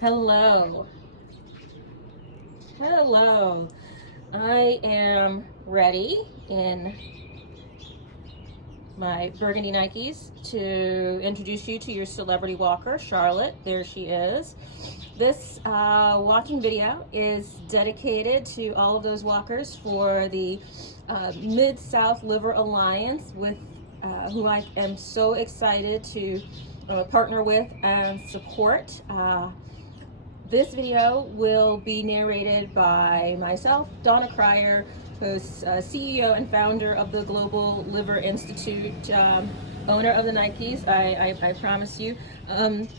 Hello. Hello. I am ready in my burgundy Nikes to introduce you to your celebrity walker, Charlotte. There she is. This walking video is dedicated to all of those walkers for the Mid-South Liver Alliance, with who I am so excited to partner with and support. This video will be narrated by myself, Donna, who's CEO and founder of the Global Liver Institute, owner of the Nikes, I promise you,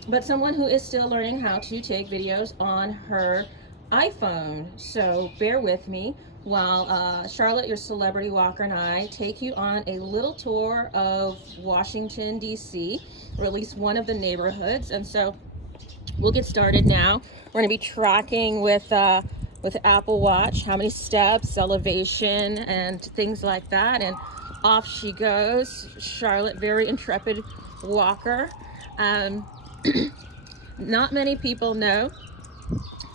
but someone who is still learning how to take videos on her iPhone. So bear with me while Charlotte, your celebrity walker, and I take you on a little tour of Washington, D.C., or at least one of the neighborhoods. And so we'll get started now. We're going to be tracking with Apple Watch how many steps, elevation, and things like that. And off she goes. Charlotte, very intrepid walker. Not many people know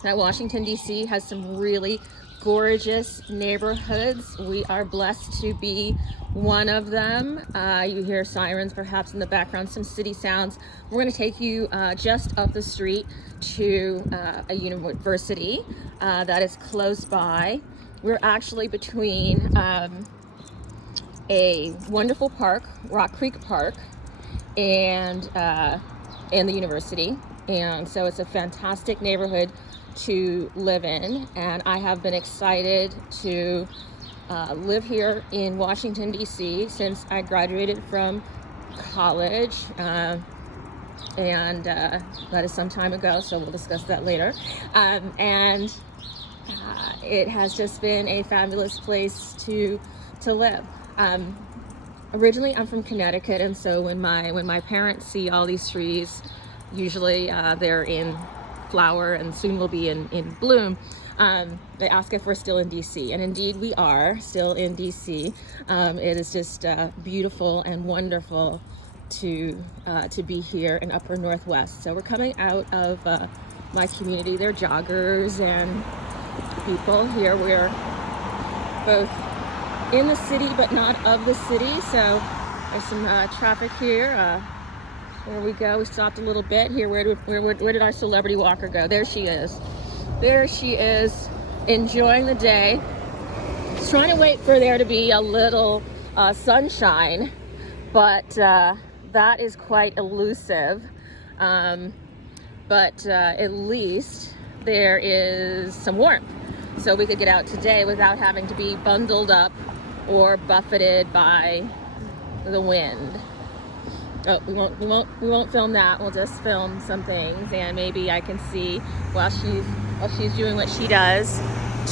that Washington, D.C. has some really gorgeous neighborhoods. We are blessed to be one of them. You hear sirens perhaps in the background, some city sounds. We're going to take you just up the street to a university that is close by. We're actually between a wonderful park, Rock Creek Park, and the university. And so it's a fantastic neighborhood to live in, and I have been excited to live here in Washington, D.C. since I graduated from college, and that is some time ago, so we'll discuss that later. And it has just been a fabulous place to live. Originally, I'm from Connecticut, and so when my parents see all these trees, usually they're in flower and soon will be in bloom, they ask if we're still in DC, and indeed we are still in DC. It is just beautiful and wonderful to be here in Upper Northwest. So we're coming out of my community. They're joggers and people here. We're both in the city but not of the city, so there's some traffic here. There we go. We stopped a little bit here. Where did our celebrity walker go? There she is. There she is, enjoying the day. Just trying to wait for there to be a little sunshine, but that is quite elusive. But at least there is some warmth, so we could get out today without having to be bundled up or buffeted by the wind. Oh, we won't film that. We'll just film some things, and maybe I can see while she's doing what she does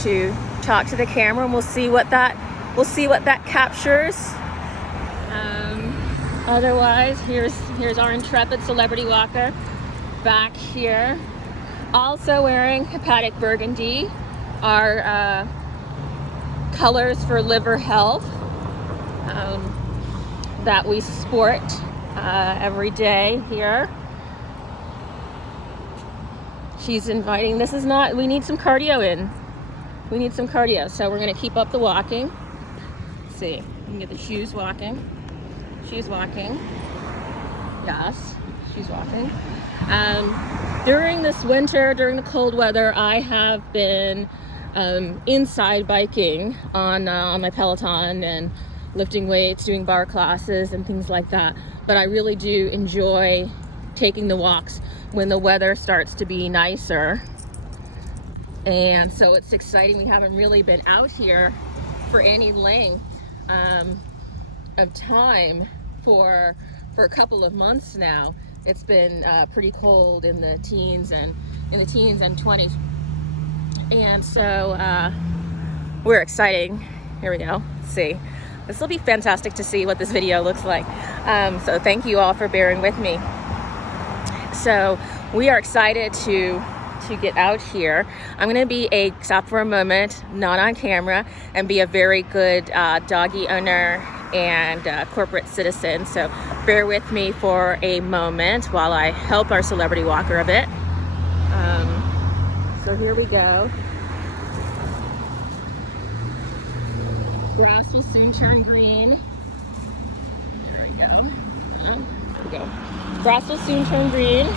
to talk to the camera, and we'll see what that captures. Otherwise, here's our intrepid celebrity walker back here, also wearing hepatic burgundy, our colors for liver health that we sport every day here. She's inviting, we need some cardio in. We need some cardio, so we're gonna keep up the walking. Let's see, you can get the shoes walking. She's walking. Yes, she's walking. During this winter, during the cold weather, I have been inside biking on my Peloton and lifting weights, doing bar classes and things like that. But I really do enjoy taking the walks when the weather starts to be nicer. And so it's exciting. We haven't really been out here for any length of time for a couple of months now. It's been pretty cold in the teens and 20s. And so we're excited. Here we go. Let's see. This will be fantastic to see what this video looks like. So thank you all for bearing with me. So we are excited to get out here. I'm going to stop for a moment, not on camera, and be a very good doggy owner and corporate citizen. So bear with me for a moment while I help our celebrity walker a bit. So here we go. Grass will soon turn green. There we go. Oh, there we go. Grass will soon turn green.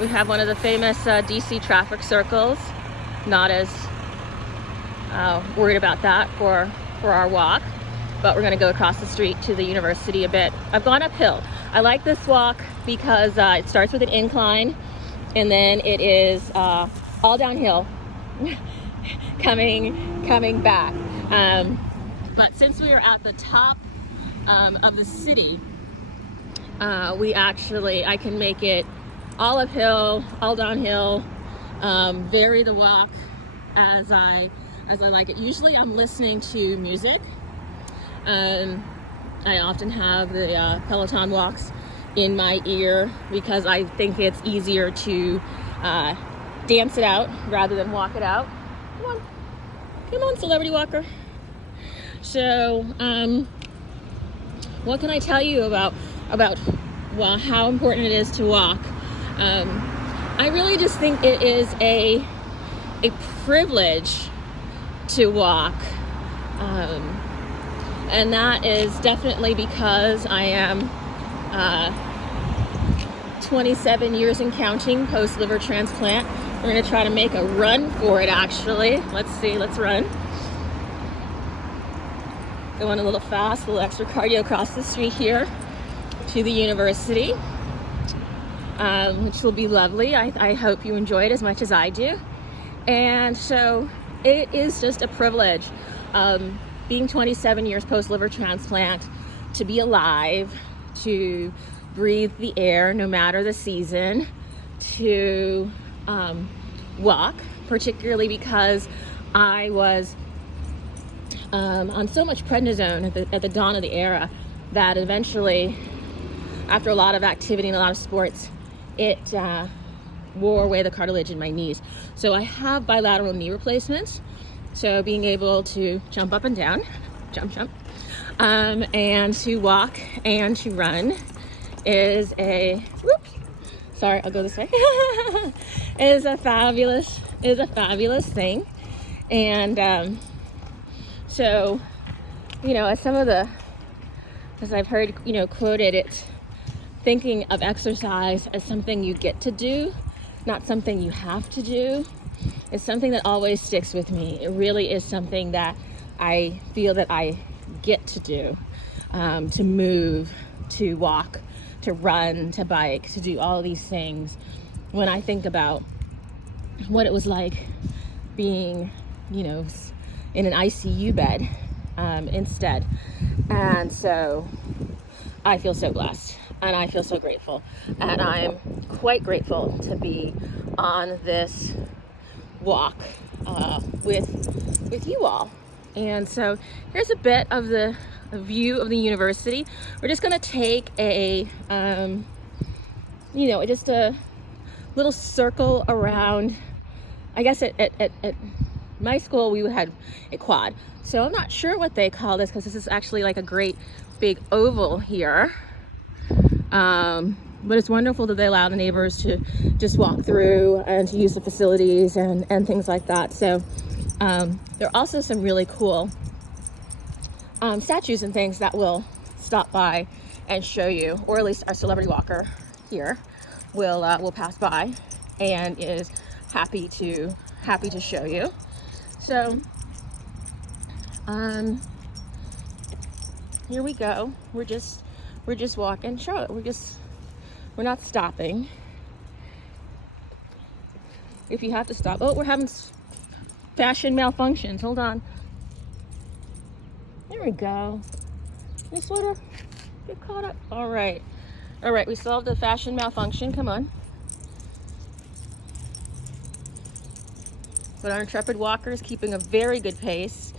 We have one of the famous DC traffic circles. Not as worried about that for our walk, but we're going to go across the street to the university a bit. I've gone uphill. I like this walk because it starts with an incline and then it is all downhill coming back. But since we are at the top of the city, I can make it all uphill, all downhill, vary the walk as I like it. Usually I'm listening to music. I often have the Peloton walks in my ear because I think it's easier to dance it out rather than walk it out. Come on, celebrity walker. So, what can I tell you about how important it is to walk? I really just think it is a privilege to walk, and that is definitely because I am 27 years and counting post liver transplant. We're going to try to make a run for it, actually. Let's see, let's run. Going a little fast, a little extra cardio across the street here to the university, which will be lovely. I hope you enjoy it as much as I do. And so it is just a privilege, being 27 years post liver transplant, to be alive, to breathe the air no matter the season, to walk, particularly because I was on so much prednisone at the dawn of the era that eventually, after a lot of activity and a lot of sports, it wore away the cartilage in my knees. So I have bilateral knee replacements. So being able to jump up and down, jump, and to walk and to run is sorry, I'll go this way, is a fabulous thing. And so, as I've heard, quoted, it's thinking of exercise as something you get to do, not something you have to do. It's something that always sticks with me. It really is something that I feel that I get to do, to move, to walk, to run, to bike, to do all of these things. When I think about what it was like being, in an ICU bed instead. And so I feel so blessed and I feel so grateful. And I'm quite grateful to be on this walk with you all. And so here's a bit of the view of the university. We're just going to take a just a little circle around. I guess at my school we had a quad, so I'm not sure what they call this because this is actually like a great big oval here. But it's wonderful that they allow the neighbors to just walk through and to use the facilities and things like that. So there are also some really cool statues and things that will stop by and show you, or at least our celebrity walker here will pass by and is happy to show you. So here we go. We're just walking. Show it. We're not stopping. If you have to stop. Oh, we're having fashion malfunctions. Hold on. There we go. This sweater, get caught up. All right. We solved the fashion malfunction. Come on. But our intrepid walker is keeping a very good pace.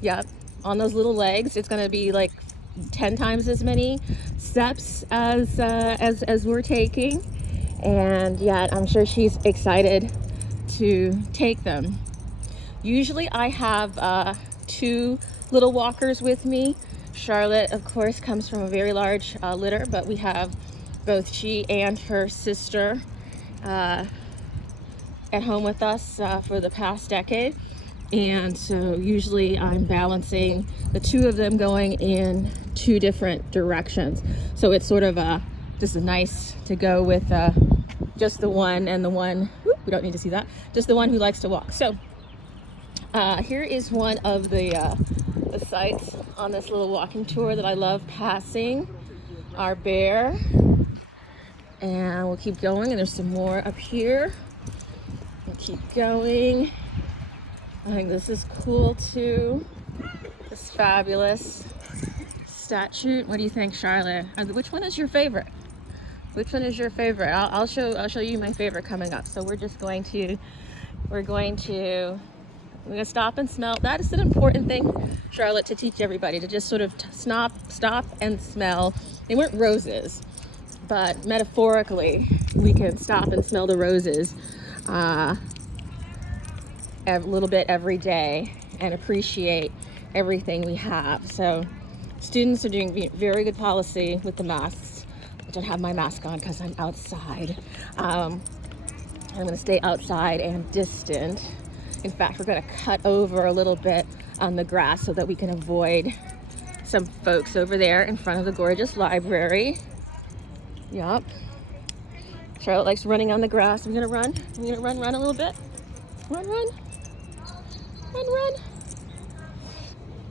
Yep, on those little legs, it's gonna be like 10 times as many steps as we're taking. And yet I'm sure she's excited to take them. Usually I have 2 little walkers with me. Charlotte, of course, comes from a very large litter, but we have both she and her sister at home with us for the past decade. And so usually I'm balancing the two of them going in two different directions. So it's sort of just nice to go with just the one and the one, we don't need to see that, just the one who likes to walk. So here is one of the sites on this little walking tour that I love passing. Our bear. And we'll keep going, and there's some more up here. We'll keep going. I think this is cool too. This fabulous statue. What do you think, Charlotte? Which one is your favorite? Which one is your favorite? I'll show you my favorite coming up. So we're going to stop and smell. That is an important thing, Charlotte, to teach everybody, to just sort of stop and smell. They weren't roses, but metaphorically, we can stop and smell the roses a little bit every day and appreciate everything we have. So students are doing very good policy with the masks. I don't have my mask on because I'm outside. I'm going to stay outside and distant. In fact, we're going to cut over a little bit on the grass so that we can avoid some folks over there in front of the gorgeous library. Yup. Charlotte likes running on the grass. I'm going to run. I'm going to run a little bit. Run.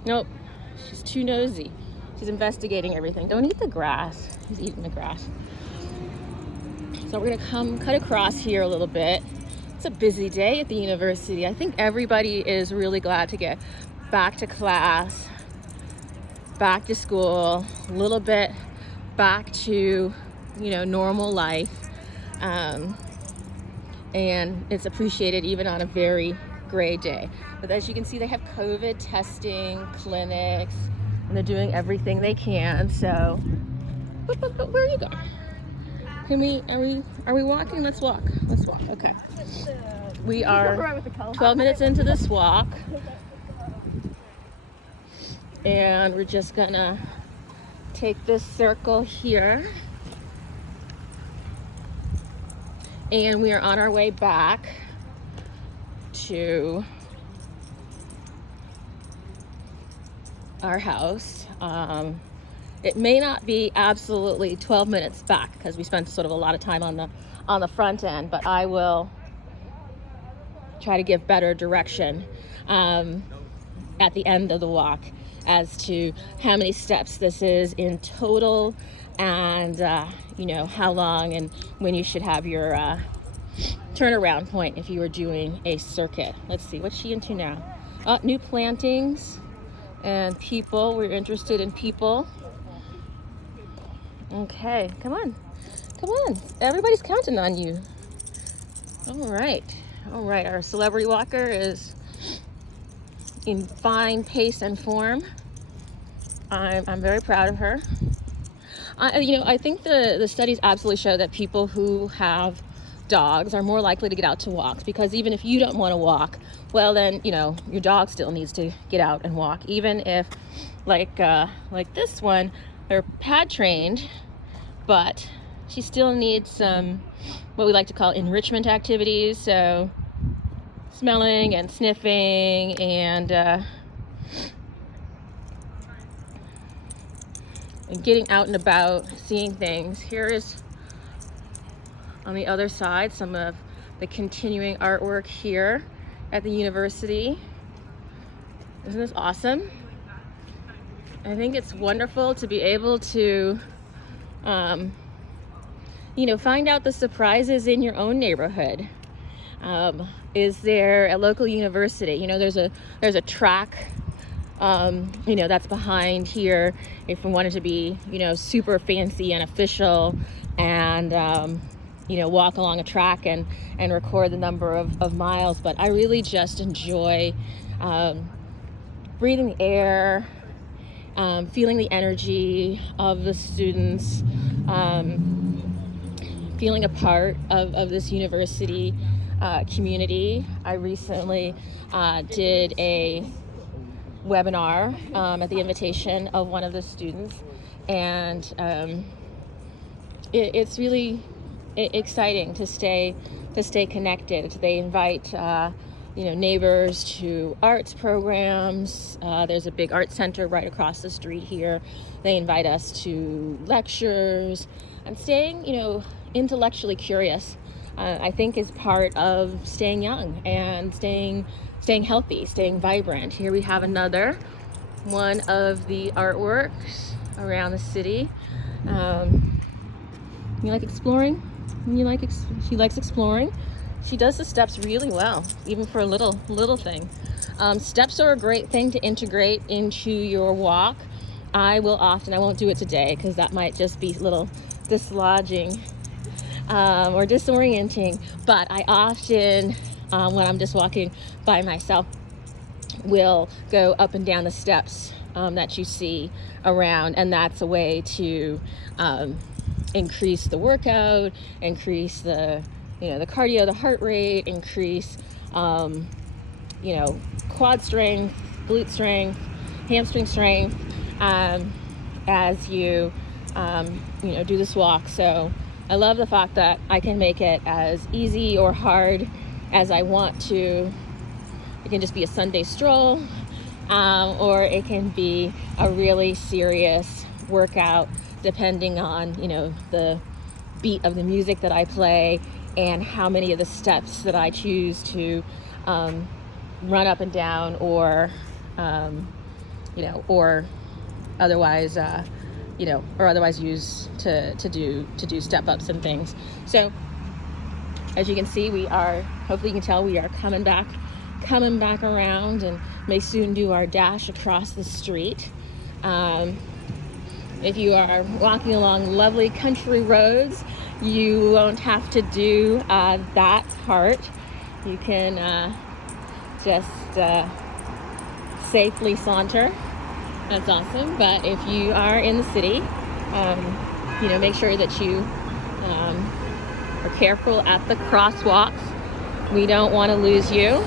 Nope. She's too nosy. She's investigating everything. Don't eat the grass. She's eating the grass. So we're going to come cut across here a little bit. It's a busy day at the university. I think everybody is really glad to get back to class, back to school, a little bit back to, normal life. And it's appreciated even on a very gray day. But as you can see, they have COVID testing clinics, and they're doing everything they can. So, but where are you going? Are we walking? Let's walk. Okay. We are 12 minutes into this walk, and we're just gonna take this circle here, and we are on our way back to our house. It may not be absolutely 12 minutes back because we spent sort of a lot of time on the front end, but I will try to give better direction at the end of the walk as to how many steps this is in total, and how long and when you should have your turnaround point if you were doing a circuit. Let's see, what's she into now? New plantings and people. We're interested in people. Okay, come on. Everybody's counting on you. All right. Our celebrity walker is in fine pace and form. I'm very proud of her. I think the studies absolutely show that people who have dogs are more likely to get out to walks, because even if you don't want to walk, well then, your dog still needs to get out and walk. Even if, like this one, they're pad trained, but she still needs some, what we like to call enrichment activities. So smelling and sniffing and getting out and about, seeing things. Here is, on the other side, some of the continuing artwork here at the university. Isn't this awesome? I think it's wonderful to be able to find out the surprises in your own neighborhood. Is there a local university? There's a track that's behind here if we wanted to be super fancy and official, and walk along a track and record the number of miles. But I really just enjoy breathing the air, feeling the energy of the students, feeling a part of this university community. I recently did a webinar at the invitation of one of the students, and it's really exciting to stay connected. They invite neighbors to arts programs. There's a big art center right across the street here. They invite us to lectures. And staying intellectually curious, I think, is part of staying young and staying healthy, staying vibrant. Here we have another one of the artworks around the city. You like exploring? She likes exploring. She does the steps really well, even for a little thing. Steps are a great thing to integrate into your walk. I won't do it today because that might just be a little dislodging or disorienting, but I often, when I'm just walking by myself, will go up and down the steps that you see around, and that's a way to increase the workout, increase the cardio, the heart rate, increase quad strength, glute strength, hamstring strength as you do this walk. So I love the fact that I can make it as easy or hard as I want to. It can just be a Sunday stroll, or it can be a really serious workout, depending on the beat of the music that I play and how many of the steps that I choose to run up and down, or or otherwise use to do step ups and things. So as you can see, hopefully you can tell we are coming back around, and may soon do our dash across the street. If you are walking along lovely country roads, you won't have to do that part. You can just safely saunter. That's awesome. But if you are in the city, make sure that you are careful at the crosswalks. We don't want to lose you.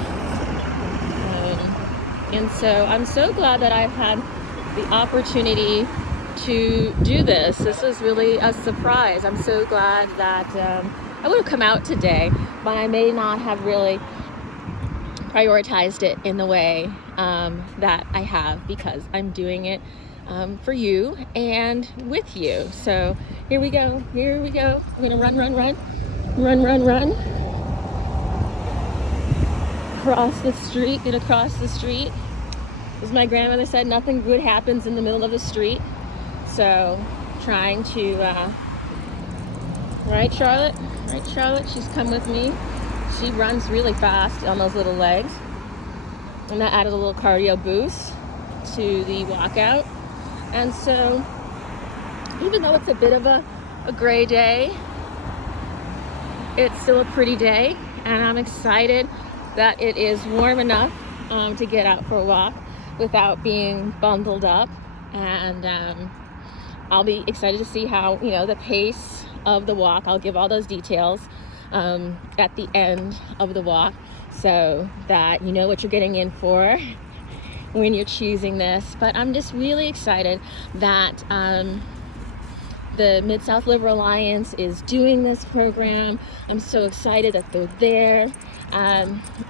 And so I'm so glad that I've had the opportunity to do this. This was really a surprise. I'm so glad that I would have come out today, but I may not have really prioritized it in the way that I have, because I'm doing it for you and with you. So here we go. I'm gonna run. Across the street. As my grandmother said, nothing good happens in the middle of the street. So trying to, right, Charlotte? She's come with me. She runs really fast on those little legs. And that added a little cardio boost to the walkout. And so, even though it's a bit of a gray day, it's still a pretty day. And I'm excited that it is warm enough to get out for a walk without being bundled up. And I'll be excited to see how, the pace of the walk. I'll give all those details at the end of the walk, so that you know what you're getting in for when you're choosing this. But I'm just really excited that the Mid-South Liver Alliance is doing this program. I'm so excited that they're there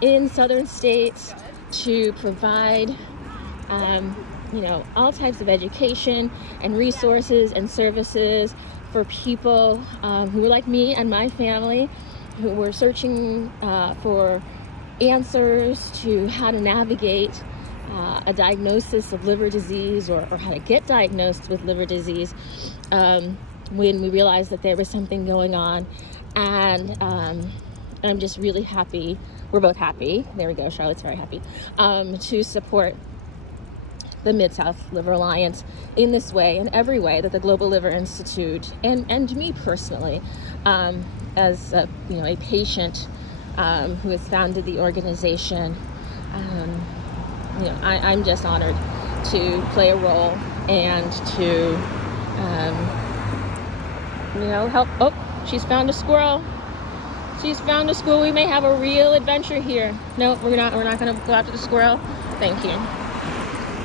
in southern states to provide all types of education and resources and services for people who are like me and my family, who were searching for answers to how to navigate a diagnosis of liver disease, or how to get diagnosed with liver disease when we realized that there was something going on. And I'm just really happy. We're both happy. There we go. Charlotte's very happy to support the Mid-South Liver Alliance in this way and every way that the Global Liver Institute and me personally, as a patient who has founded the organization, I'm just honored to play a role and to help. Oh, she's found a squirrel. We may have a real adventure here. No, we're not going to go after the squirrel. Thank you.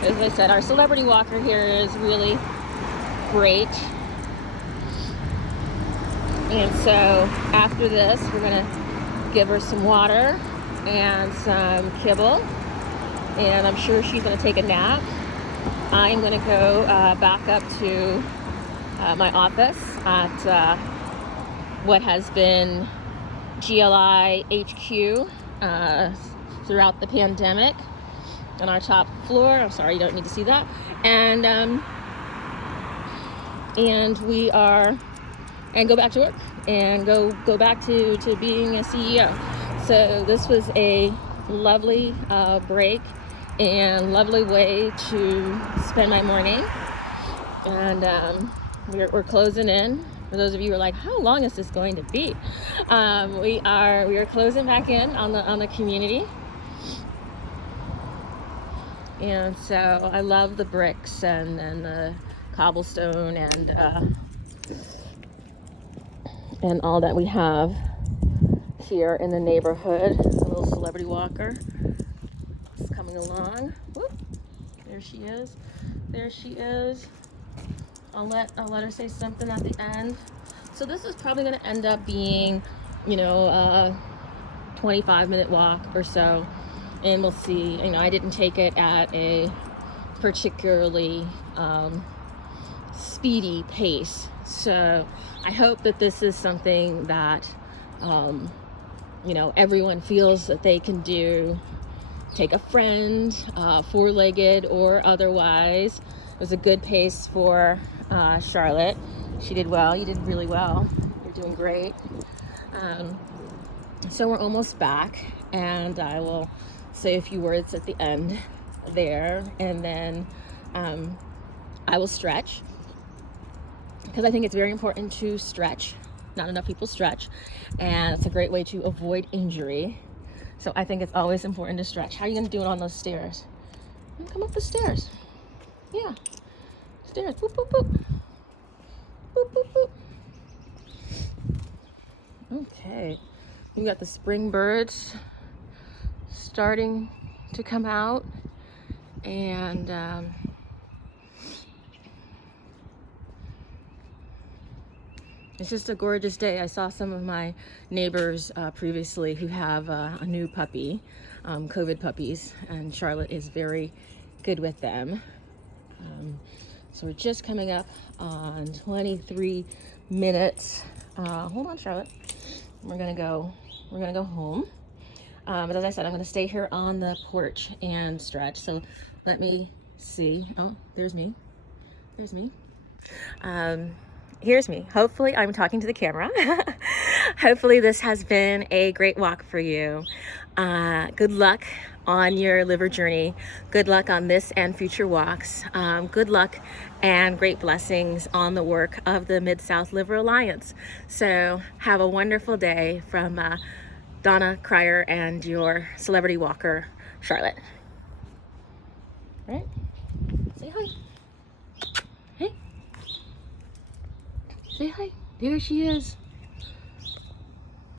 As I said, our celebrity walker here is really great. And so after this, we're gonna give her some water and some kibble, and I'm sure she's gonna take a nap. I'm gonna go back up to my office at what has been GLI HQ throughout the pandemic on our top floor. I'm sorry, you don't need to see that. And we are, and go back to work and go back to being a CEO. So this was a lovely break and lovely way to spend my morning. And we're closing in. For those of you who are like, how long is this going to be? We are closing back in on the community. And so I love the bricks and the cobblestone and all that we have here in the neighborhood. A little celebrity walker is coming along. Whoop. There she is. There she is. I'll let her say something at the end. So this is probably going to end up being, you know, a 25-minute walk or so, and we'll see. You know, I didn't take it at a particularly speedy pace, so I hope that this is something that you know, everyone feels that they can do. Take a friend, four-legged or otherwise. It was a good pace for Charlotte. She did well. You did really well. You're doing great. So we're almost back, and I will say a few words at the end there, and then I will stretch, because I think it's very important to stretch. Not enough people stretch, and it's a great way to avoid injury. So I think it's always important to stretch. How are you going to do it on those stairs? Come up the stairs. Yeah. Stairs. Boop, boop, boop. Boop, boop, boop. Okay. We got the spring birds starting to come out, and it's just a gorgeous day. I saw some of my neighbors previously who have a new puppy, COVID puppies, and Charlotte is very good with them. So we're just coming up on 23 minutes. Hold on, Charlotte. We're gonna go home. But as I said, I'm gonna stay here on the porch and stretch. So let me see. Oh, there's me. There's me. Here's me. Hopefully I'm talking to the camera. Hopefully this has been a great walk for you. Good luck on your liver journey. Good luck on this and future walks. Good luck and great blessings on the work of the Mid-South Liver Alliance. So have a wonderful day from Donna Cryer and your celebrity walker, Charlotte. All right? Say hi. Hey. Say hi. There she is.